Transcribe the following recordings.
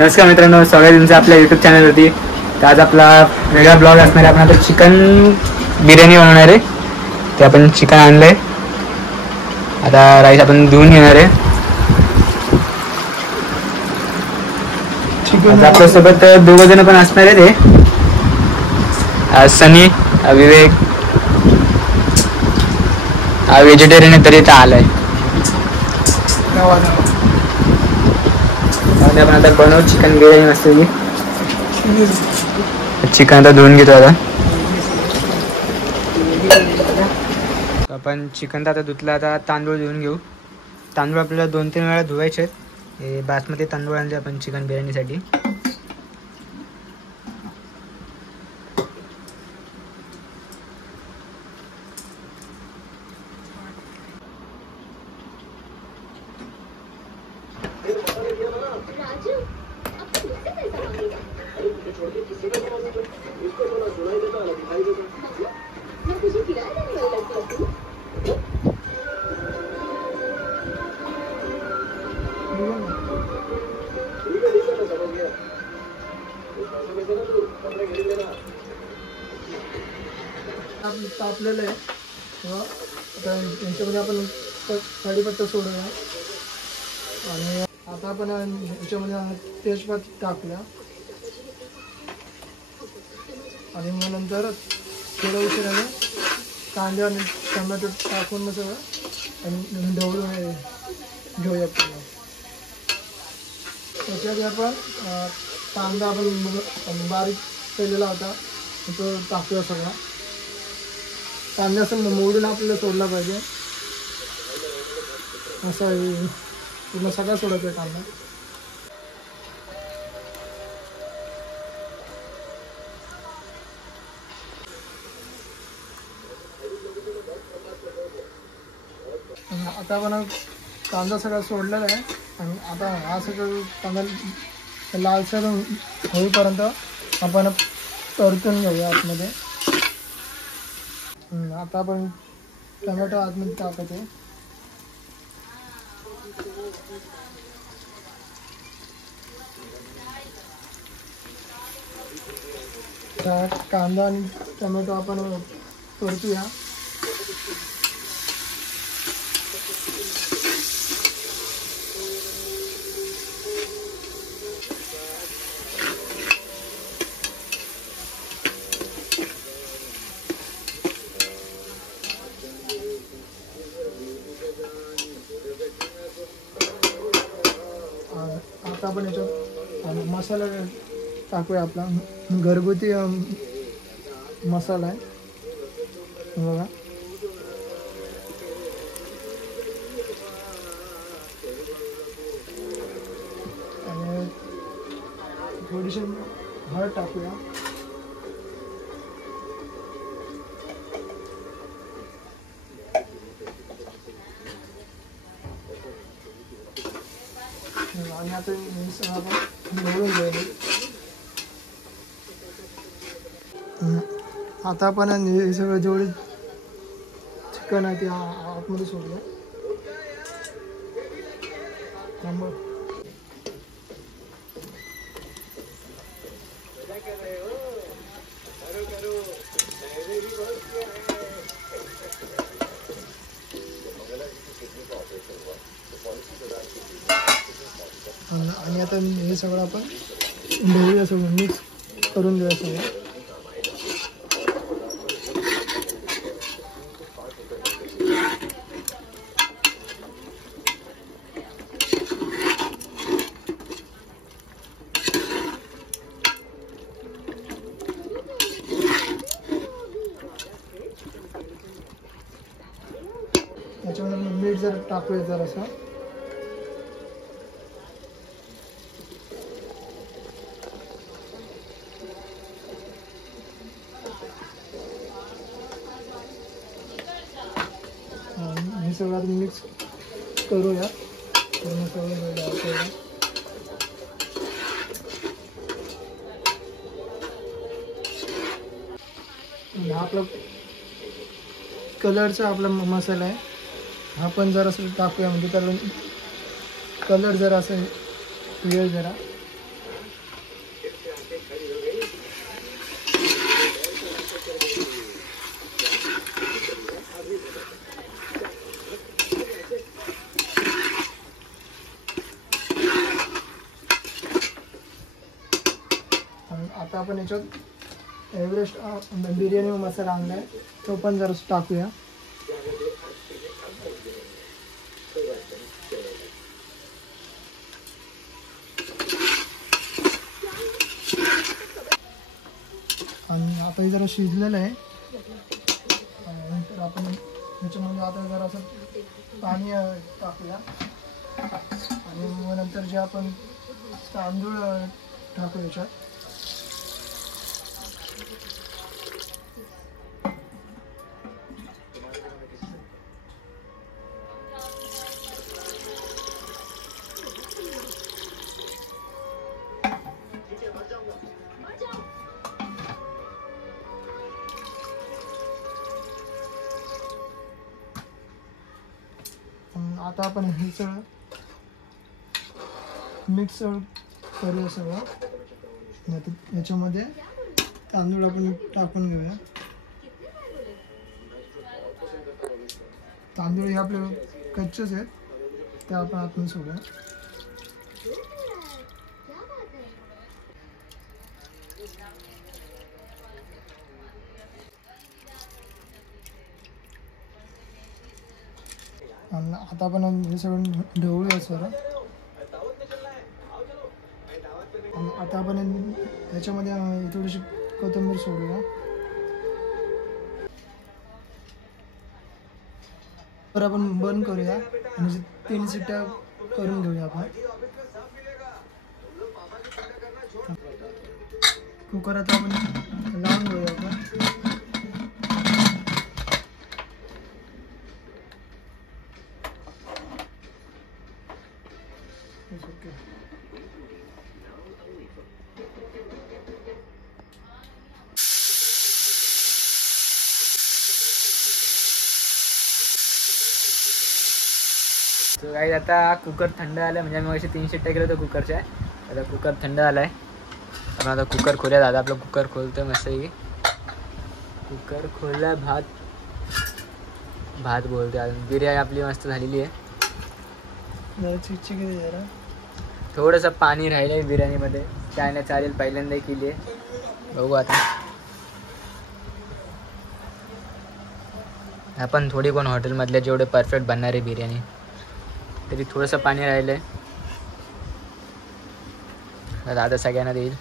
नमस्कार मित्रांनो, स्वागत आहे तुमचं आपल्या यूट्यूब चॅनलवरती. तर आज आपला वेगळा ब्लॉग असणार आहे. आपण आता चिकन बिर्याणी बनवणार आहे. ते आपण चिकन आणलं आहे. आता राईस आपण धुवून घेणार आहे. चिकन आपल्यासोबत दोघं जण पण असणार आहे. ते सनी, विवेक हा व्हेजिटेरियन आहे तरी इथं आलाय. आपण आता बनवू चिकन बिर्याणी मस्त. चिकन आता धुवून घेतो. आता आपण चिकन तर आता धुतलं. आता तांदूळ धुवून घेऊ. तांदूळ आपल्याला 2-3 वेळा धुवायचे आहेत. हे बासमती तांदूळ आणले आपण चिकन बिर्याणीसाठी. तापलेलं आहे. आता यांच्यामध्ये आपण कढीपत्ता सोडूया आणि आता आपण याच्यामध्ये तेजपात टाकूया आणि मग नंतर थोड्या उशिराने कांदा आणि टोमॅटो टाकून मग सगळं आणि ढवळून घेऊया. त्याच्यात आपण कांदा आपण बारीक केलेला होता तो टाकूया. सगळा कांदा असं मोडून आपल्याला सोडला पाहिजे. असं पूर्ण सगळा सोडायचा आहे कांदा. आता आपण कांदा सगळा सोडलेला आहे आणि आता हा सगळं कांदा लालसर होईपर्यंत आपण परतून घेऊया आतमध्ये. आता आपण टोमॅटो आतमध्ये टाकायचे. कांदा आणि टोमॅटो आपण परतूया. आता आपण याच्यात मसाला टाकूया. आपला घरगुती मसाला आहे बघा. आणि थोडीशी हळद टाकूया. आणि आता हे सगळं आपण ढवळून घेऊया. आता आपण हे सगळं जेवढे चिकन आहे ते आतमध्ये सोडूया. आणि आता हे सगळं आपण ढवळूया. सगळं मिक्स करून घेऊया सगळं. याच्यामध्ये मीठ जर टाकूया जरासं. हे सगळं आता मिक्स करूया. पूर्ण सगळं आपला कलरचा आपला मसाला आहे हा पण जरासं टाकूया. म्हणजे कारण कलर जरा असं वेळ जरा आता आपण याच्यात एव्हरेस्ट बिर्याणी मसाला आणलाय, तो पण जरा टाकूया. आणि आता हे जरा शिजलेलं आहे. नंतर आपण याच्यामध्ये आता जरा असं पाणी टाकूया आणि मग नंतर जे आपण तांदूळ टाकू याच्यात. आता आपण हे सगळं मिक्स करूया सगळं. याच्यामध्ये तांदूळ आपण टाकून घेऊया. तांदूळ हे आपले कच्चेच आहेत, ते आपण आतून सोडूया. आणि आता आपण हे सगळं ढवळूया सर. आता आपण ह्याच्यामध्ये थोडीशी कोथिंबीर सोडूया. तर आपण बंद करूया आणि 3 शिट्ट्या करून घेऊया आपण. कुकर आता आपण लावून घेऊया आपण. तो काही आता कुकर थंड आलं, म्हणजे आम्ही असे 3 शिट्ट्या केलं तर कुकरच्या. आता कुकर थंड आला आहे. आपण आता कुकर खोलूया. दादा आपलं कुकर खोलतोय मस्त की. कुकर खोलला. भात बोलतोय. अजून बिर्याणी आपली मस्त झालेली आहे. थोडंसं पाणी राहिलं आहे बिर्याणीमध्ये, काय नाही चालेल, पहिल्यांदा केली आहे. बघू आता. आपण थोडी कोण हॉटेलमधल्या जेवढे परफेक्ट बनणार आहे बिर्याणी, तरी थोडंसं पाणी राहिलं आहे. आता सगळ्यांना देईल.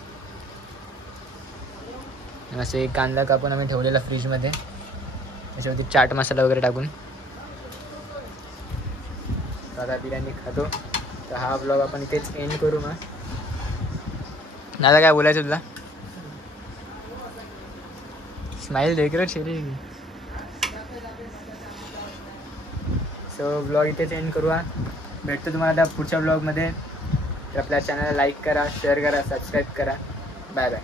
असे कांदा कापून आम्ही ठेवलेला फ्रीजमध्ये, त्याच्यावरती चाट मसाला वगैरे टाकून. दादा बिर्याणी खातो. तर हा ब्लॉग आपण इथेच एंड करू. मग दादा काय बोलायचं तुला? स्माइल देख रे चेहरे. सो ब्लॉग इथेच एंड करू. भेटतो तुम्हाला आता पुढच्या ब्लॉगमध्ये. तर आपल्या चॅनलला लाईक करा, शेअर करा, सबस्क्राईब करा. Bye bye.